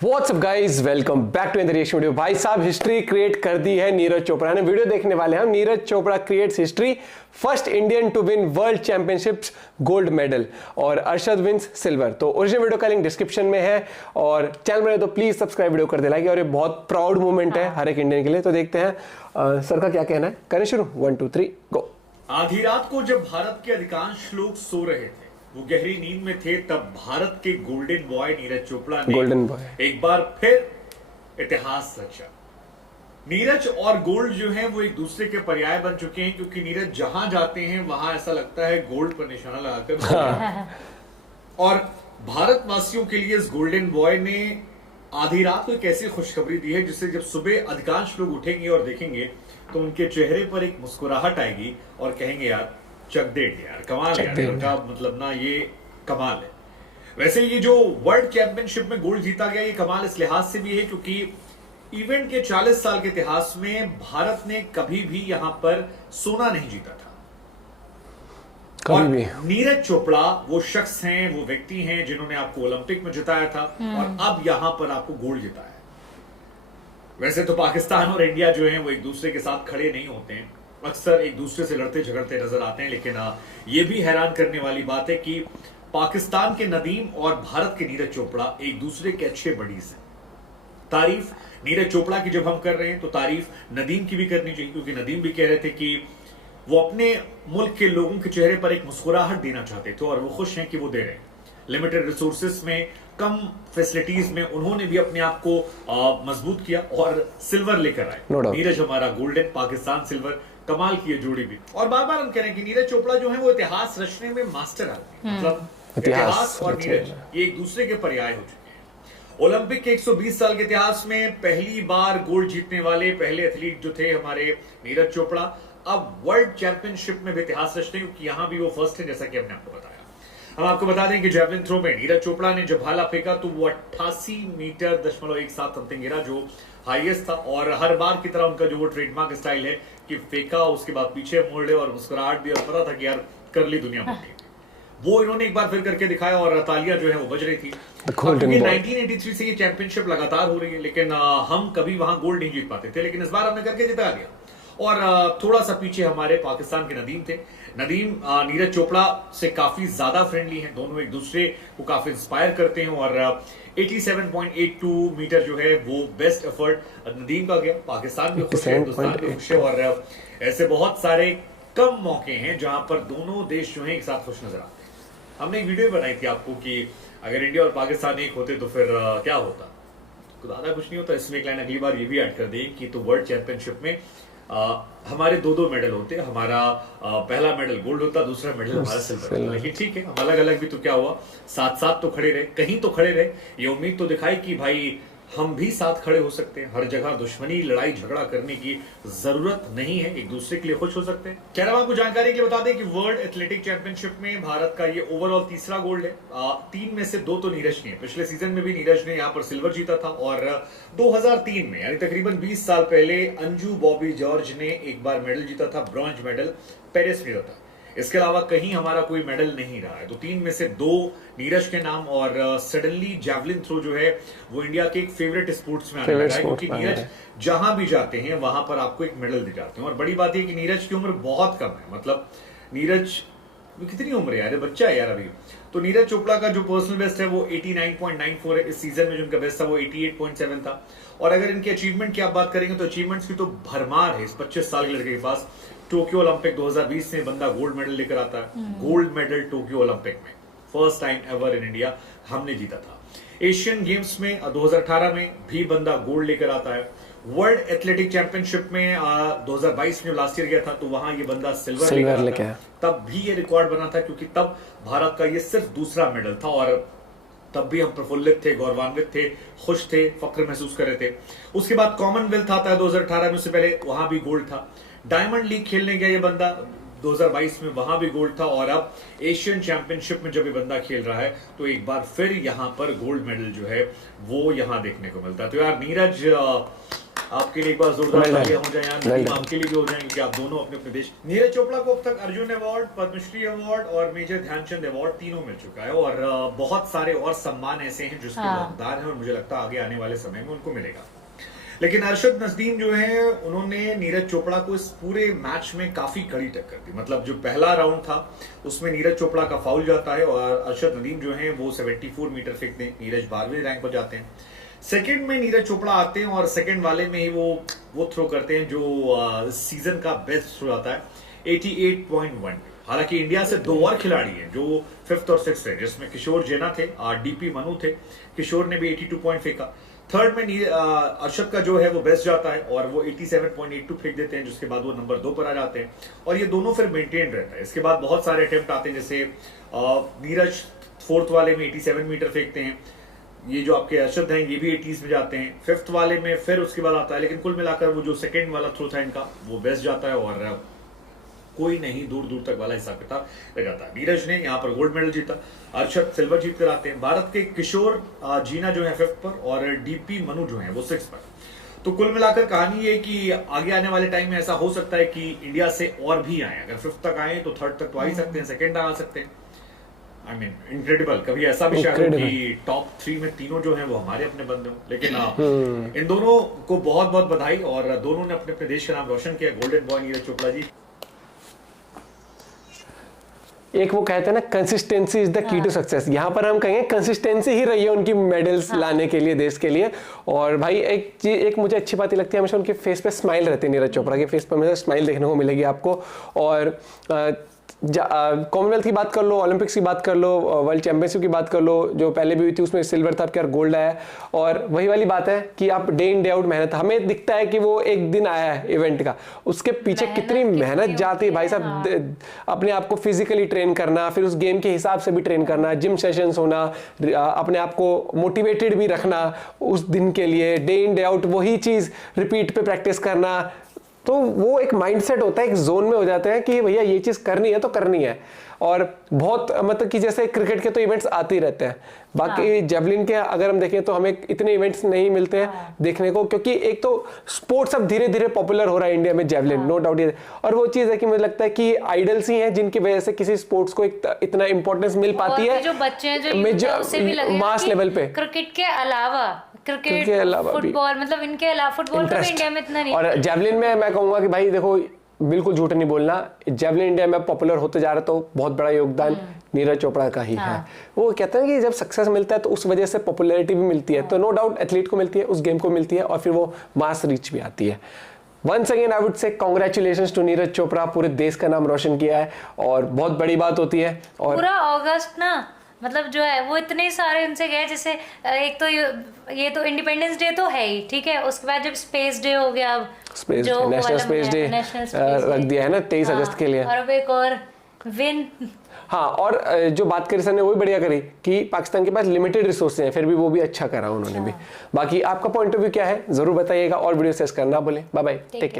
WhatsApp guys, welcome back to the reaction video. भाई साहब, history create कर दी है नीरज चोपड़ा ने। वीडियो देखने वाले हैं हम। Neeraj Chopra creates history, first Indian to win world championships gold medal, और अरशद विंस सिल्वर। तो ओरिजिनल वीडियो का लिंक डिस्क्रिप्शन में है, और चैनल में तो प्लीज सब्सक्राइब वीडियो कर दे लाइक। और ये बहुत प्राउड मोमेंट है हर एक इंडियन के लिए। तो देखते हैं सर का क्या कहना है। करें शुरू, 1 2 3 गो। आधी रात को जब भारत के अधिकांश लोग सो रहे थे, वो गहरी नींद में थे, तब भारत के गोल्डन बॉय नीरज चोपड़ा ने एक बार फिर इतिहास रचा। नीरज और गोल्ड जो है वो एक दूसरे के पर्याय बन चुके हैं, क्योंकि नीरज जहां जाते हैं वहां ऐसा लगता है गोल्ड पर निशाना लगाकर। और भारतवासियों के लिए इस गोल्डन बॉय ने आधी रात को एक ऐसी खुशखबरी दी है जिससे जब सुबह अधिकांश लोग उठेंगे और देखेंगे तो उनके चेहरे पर एक मुस्कुराहट आएगी और कहेंगे यार चक देट यार, कमाल है यार, इनका मतलब ना ये कमाल है। वैसे ये जो वर्ल्ड चैंपियनशिप में गोल्ड जीता गया, ये कमाल इस लिहाज से भी है क्योंकि इवेंट के 40 साल के इतिहास में भारत ने कभी भी यहां पर सोना नहीं जीता था। और नीरज चोपड़ा वो शख्स हैं, वो व्यक्ति हैं जिन्होंने आपको ओलंपिक में जिताया था और अब यहां पर आपको गोल्ड जिताया है। वैसे तो पाकिस्तान और इंडिया जो है वो एक दूसरे के साथ खड़े नहीं होते हैं, अक्सर एक दूसरे से लड़ते झगड़ते नजर आते हैं। लेकिन ये भी हैरान करने वाली बात है कि पाकिस्तान के नदीम और भारत के नीरज चोपड़ा एक दूसरे के अच्छे बडीज हैं। तारीफ नीरज चोपड़ा की जब हम कर रहे हैं तो तारीफ नदीम की भी करनी चाहिए, क्योंकि नदीम भी कह रहे थे कि वो अपने मुल्क के लोगों के चेहरे पर एक मुस्कुराहट देना चाहते थे और वो खुश हैं कि वो दे रहे हैं। लिमिटेड रिसोर्सेस में, कम फैसिलिटीज में उन्होंने भी अपने आप को मजबूत किया और सिल्वर लेकर आए। नीरज हमारा गोल्डन, पाकिस्तान सिल्वर। कमाल की जोड़ी भी। और बार बार हम कह रहे हैं कि नीरज चोपड़ा जो है वो इतिहास रचने में मास्टर आदमी, मतलब इतिहास और नीरज ये एक दूसरे के पर्याय हो चुके हैं। ओलंपिक के 120 साल के इतिहास में पहली बार गोल्ड जीतने वाले पहले एथलीट जो थे हमारे नीरज चोपड़ा, अब वर्ल्ड चैंपियनशिप में भी इतिहास रचते हैं, क्योंकि यहां भी वो फर्स्ट है, जैसा कि हमने आपको बताया। हम आपको बता दें कि जैवलिन थ्रो में नीरज चोपड़ा ने जब भाला फेंका तो वो 88 मीटर 0.17 समथिंग गिरा, जो हाईएस्ट था। और हर बार की तरह उनका जो वो ट्रेडमार्क स्टाइल है कि फेंका, उसके बाद पीछे मोड़ ले और मुस्कुराहट भी, और पता था कि यार कर ली दुनिया में, वो इन्होंने एक बार फिर करके दिखाया और तालियां जो है वो बज रही थी। क्योंकि 1983 से ये चैंपियनशिप लगातार हो रही है, लेकिन हम कभी वहां गोल्ड नहीं जीत पाते थे, लेकिन इस बार हमने करके जिता दिया। और थोड़ा सा पीछे हमारे पाकिस्तान के नदीम थे। नदीम नीरज चोपड़ा से काफी ज्यादा फ्रेंडली हैं, दोनों एक दूसरे को काफी इंस्पायर करते हैं। और 87.82 मीटर जो है वो बेस्ट एफर्ट नदीम का गया। पाकिस्तान भी खुश है, हिंदुस्तान भी खुश है, और ऐसे बहुत सारे कम मौके हैं जहां पर दोनों देश जो है एक साथ खुश नजर आते हैं। हमने एक वीडियो बनाई थी आपको कि अगर इंडिया और पाकिस्तान एक होते तो फिर क्या होता। ज्यादा कुछ नहीं होता। इसमें एक लाइन अगली बार ये भी ऐड कर दें कि तो वर्ल्ड चैंपियनशिप में हमारे दो मेडल होते, हमारा पहला मेडल गोल्ड होता, दूसरा मेडल हमारा सिल्वर होता। लेकिन ठीक है, हम अलग अलग भी तो क्या हुआ, साथ साथ तो खड़े रहे, कहीं तो खड़े रहे। ये उम्मीद तो दिखाई कि भाई हम भी साथ खड़े हो सकते हैं। हर जगह दुश्मनी, लड़ाई झगड़ा करने की जरूरत नहीं है, एक दूसरे के लिए खुश हो सकते हैं। चलो आपको जानकारी के लिए बता दें कि वर्ल्ड एथलेटिक चैंपियनशिप में भारत का ये ओवरऑल तीसरा गोल्ड है। 3 में से 2 तो नीरज के हैं। पिछले सीजन में भी नीरज ने यहाँ पर सिल्वर जीता था, और 2003 में यानी तकरीबन 20 साल पहले अंजू बॉबी जॉर्ज ने एक बार मेडल जीता था, ब्रॉन्ज मेडल, पेरिस में होता। इसके अलावा कहीं हमारा कोई मेडल नहीं रहा है। तो 3 में से 2 नीरज के नाम। और सडनली जैवलिन थ्रो जो है वो इंडिया के एक फेवरेट स्पोर्ट्स में आने लगा है, क्योंकि नीरज जहां भी जाते हैं वहां पर आपको एक मेडल दे जाते हैं। और बड़ी बात यह कि नीरज की उम्र बहुत कम है, मतलब नीरज कितनी उम्र है यार, बच्चा है यार अभी। तो नीरज चोपड़ा का जो पर्सनल बेस्ट है वो 89.94 है। इस सीजन में जो उनका बेस्ट था वो 88.7 था। और अगर इनके अचीवमेंट की आप बात करेंगे तो अचीवमेंट्स की तो भरमार है इस 25 साल के लड़के के पास। टोक्यो ओलंपिक 2020 में बंदा गोल्ड मेडल लेकर आता है। गोल्ड मेडल टोक्यो ओलंपिक में first time ever in India हमने जीता था। एशियन गेम्स में 2018 में भी बंदा गोल्ड लेकर आता है। वर्ल्ड एथलेटिक चैंपियनशिप में 2022 में लास्ट ईयर गया था, तो वहां ये बंदा सिल्वर लेकर आता। तब भी ये रिकॉर्ड बना था, क्योंकि तब भारत का ये सिर्फ दूसरा मेडल था, और तब भी हम प्रफुल्लित थे, गौरवान्वित थे, खुश थे, फक्र महसूस कर रहे थे। उसके बाद कॉमनवेल्थ आता है 2018 में, उससे पहले वहां भी गोल्ड था। डायमंड लीग खेलने गया ये बंदा 2022 में, वहां भी गोल्ड था। और अब एशियन चैंपियनशिप में जब ये बंदा खेल रहा है तो एक बार फिर यहां पर गोल्ड मेडल जो है वो यहां देखने को मिलता है। तो यार नीरज आपके लिए एक बार जोरदार तालियां हो जाए, आपके लिए भी हो जाए, क्योंकि आप दोनों अपने अपने देश। नीरज चोपड़ा को अब तक अर्जुन अवार्ड, पद्मश्री अवार्ड और मेजर ध्यानचंद अवार्ड तीनों मिल चुका है, और बहुत सारे और सम्मान ऐसे हैं जिसके हकदार हैं, और मुझे लगता है आगे आने वाले समय में उनको मिलेगा। लेकिन अरशद नजदीन जो है, उन्होंने नीरज चोपड़ा को इस पूरे मैच में काफी कड़ी टक्कर दी। मतलब जो पहला राउंड था उसमें नीरज चोपड़ा का फाउल जाता है और अरशद नदीम जो है वो 74 मीटर फेंकते हैं, नीरज 12वें रैंक पर जाते हैं। सेकंड में नीरज चोपड़ा आते हैं और सेकंड वाले में ही वो थ्रो करते हैं जो सीजन का बेस्ट थ्रो आता है 88.1। हालांकि इंडिया से 2 और खिलाड़ी हैं जो 5th और 6th है, जिसमें किशोर जेना थे, डीपी मनु थे। किशोर ने भी 82 पॉइंट फेंका। थर्ड में अरशद का जो है वो बेस्ट जाता है और वो 87.82 फेंक देते हैं, जिसके बाद वो नंबर 2 पर आ जाते हैं, और ये दोनों फिर मेंटेन रहता है। इसके बाद बहुत सारे अटेम्प्ट आते हैं, जैसे नीरज 4th वाले में 87 मीटर फेंकते हैं, ये जो आपके अरशद हैं ये भी 80s में जाते हैं। 5th वाले में फिर उसके बाद आता है, लेकिन कुल मिलाकर वो जो सेकंड वाला थ्रो था इनका वो बेस्ट जाता है, और कोई नहीं दूर दूर तक वाला हिसाब किताब रह जाता है। नीरज ने यहाँ पर गोल्ड मेडल जीता, अरशद सिल्वर जीत कर आते हैं। भारत के किशोर जीना जो है 5th पर और डीपी मनु जो है वो 6th पर। तो कुल मिलाकर कहानी ये कि आगे आने वाले टाइम में ऐसा हो सकता है कि इंडिया से और भी आए, अगर 5th तक आए तो 3rd तक तो आ ही सकते हैं, 2nd आ सकते हैं। आई मीन इनक्रेडिबल, कभी ऐसा भी शायद कि टॉप 3 में तीनों जो हैं वो हमारे अपने बंदे हों। लेकिन इन दोनों को बहुत बहुत बधाई, और दोनों ने अपने अपने देश का नाम रोशन किया। Golden boy Neeraj Chopra ji. एक वो कहते हैं ना, consistency is the key to success. यहाँ पर हम कहेंगे कंसिस्टेंसी ही रही है उनकी मेडल्स लाने के लिए, देश के लिए। और भाई एक मुझे अच्छी बात लगती है, हमेशा उनके फेस पे स्माइल रहती है, नीरज चोपड़ा के फेस पे हमेशा स्माइल देखने को मिलेगी आपको। और कॉमनवेल्थ की बात कर लो, ओलंपिक्स की बात कर लो, वर्ल्ड चैंपियनशिप की बात कर लो, जो पहले भी हुई थी उसमें सिल्वर था, अब क्या गोल्ड आया। और वही वाली बात है कि आप डे इन डे आउट मेहनत, हमें दिखता है कि वो एक दिन आया है इवेंट का, उसके पीछे कितनी मेहनत जाती है भाई साहब। अपने आप को फिजिकली ट्रेन करना, फिर उस गेम के हिसाब से भी ट्रेन करना, जिम सेशंस होना, अपने आप को मोटिवेटेड भी रखना उस दिन के लिए, डे इन डे आउट वही चीज़ रिपीट पे प्रैक्टिस करना। तो वो एक माइंडसेट होता है, एक जोन में हो जाते हैं कि भैया ये चीज़ करनी है तो करनी है। और बहुत मतलब कि जैसे क्रिकेट के तो इवेंट्स आते ही रहते हैं, बाकी जेवलिन के अगर हम देखें तो हमें इतने इवेंट्स नहीं मिलते हैं देखने को, क्योंकि एक तो स्पोर्ट्स अब धीरे धीरे पॉपुलर हो रहा है इंडिया में, जेवलिन नो डाउट ये। और वो चीज़ है कि मुझे लगता है कि आइडल्स ही हैं जिनकी वजह से किसी स्पोर्ट्स को इतना इंपॉर्टेंस मिल पाती है, जो बच्चे हैं जो मास लेवल पे। क्रिकेट के अलावा क्रिकेट, फुटबॉल, मतलब इनके अलावा फुटबॉल का इंडिया में इतना नहीं। और जेवलिन में मैं कहूंगा कि भाई देखो, बिल्कुल झूठ नहीं बोलना, जेवलिन इंडिया में पॉपुलर होते जा रहा है तो बहुत बड़ा योगदान नीरज चोपड़ा का ही है। वो कहते हैं कि जब सक्सेस मिलता है तो उस वजह से पॉपुलैरिटी भी मिलती है, तो नो डाउट एथलीट को मिलती है, उस गेम को मिलती है, और फिर वो मास रीच भी आती है। Once again I would say congratulations to Neeraj Chopra, पूरे देश का नाम रोशन किया है और बहुत बड़ी बात होती है। और पूरा अगस्त ना, मतलब जो है वो इतने सारे उनसे गए, जैसे एक तो ये तो इंडिपेंडेंस डे तो है ही, ठीक है, उसके बाद जब स्पेस डे हो गया, स्पेस नेशनल स्पेस डे रख दिया है ना 23 अगस्त के लिए, और अब एक और विन। हाँ, और जो बात करी सर ने वो भी बढ़िया करी कि पाकिस्तान के पास लिमिटेड रिसोर्सेज हैं, फिर भी वो भी अच्छा करा उन्होंने भी। बाकी आपका पॉइंट ऑफ व्यू क्या है जरूर बताइएगा, और वीडियो शेयर करना बोले। Bye bye, take care.